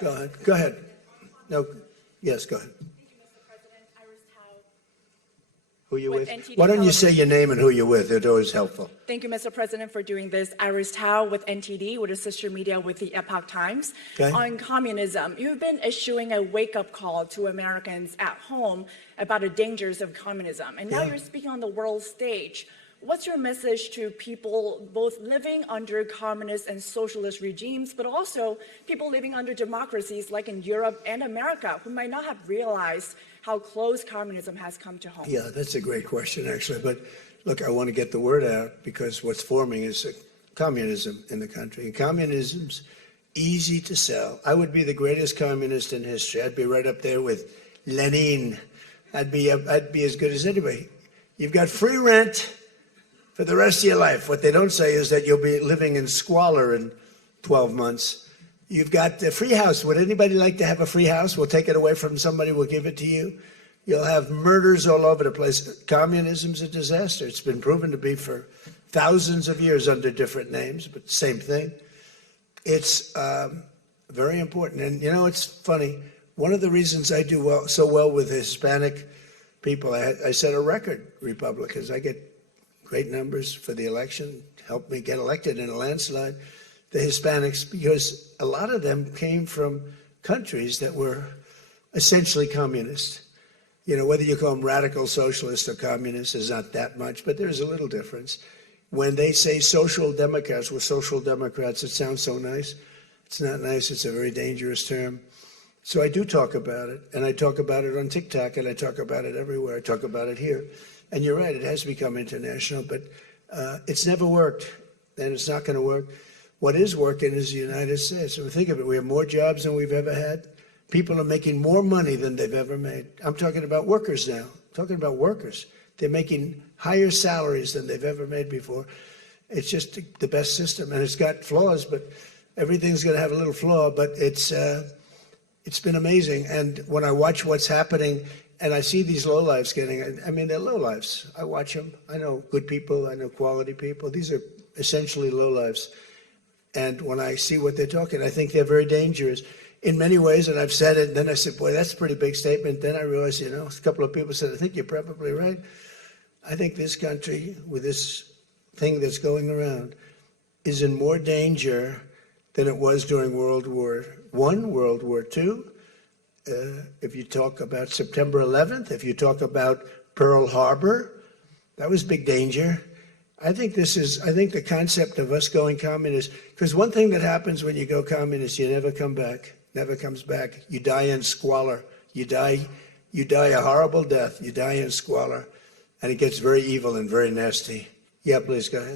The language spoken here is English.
Go ahead. Go ahead. No. Yes, go ahead. Who you with? Why don't you say your name and who you're with? It's always helpful. Thank you, Mr. President, for doing this. Iris Tao with NTD, with a sister media with the Epoch Times. Okay. On communism, you've been issuing a wake-up call to Americans at home about the dangers of communism. And now you're speaking on the world stage. What's your message to people both living under communist and socialist regimes, but also people living under democracies like in Europe and America who might not have realized how close communism has come to home? Yeah, that's a great question, actually. But look, I want to get the word out because what's forming is communism in the country. And communism's easy to sell. I would be the greatest communist in history. I'd be right up there with Lenin. I'd be as good as anybody. You've got free rent for the rest of your life. What they don't say is that you'll be living in squalor in 12 months. You've got a free house. Would anybody like to have a free house? We'll take it away from somebody. We'll give it to you. You'll have murders all over the place. Communism's a disaster. It's been proven to be for thousands of years under different names, but same thing. It's very important. And, you know, it's funny. One of the reasons I do so well with Hispanic people, I set a record, Republicans. I get great numbers for the election, helped me get elected in a landslide. The Hispanics, because a lot of them came from countries that were essentially communist. You know, whether you call them radical socialist or communist is not that much, but there's a little difference. When they say social democrats, we're social democrats, it sounds so nice. It's not nice. It's a very dangerous term. So I do talk about it, and I talk about it on TikTok, and I talk about it everywhere. I talk about it here. And you're right, it has become international, but it's never worked, and it's not going to work. What is working is the United States. So think of it, we have more jobs than we've ever had. People are making more money than they've ever made. I'm talking about workers now. I'm talking about workers. They're making higher salaries than they've ever made before. It's just the best system, and it's got flaws, but everything's going to have a little flaw, but it's been amazing. And when I watch what's happening, and I see these lowlifes getting, I mean, they're lowlifes. I watch them. I know good people. I know quality people. These are essentially lowlifes. And when I see what they're talking, I think they're very dangerous in many ways. And I've said it, and then I said, boy, that's a pretty big statement. Then I realized, you know, a couple of people said, I think you're probably right. I think this country, with this thing that's going around, is in more danger than it was during World War I, World War II. If you talk about September 11th, if you talk about Pearl Harbor, that was big danger. I think the concept of us going communist, because one thing that happens when you go communist, you never come back, never comes back. You die in squalor. You die a horrible death. You die in squalor, and it gets very evil and very nasty. Yeah, please go ahead.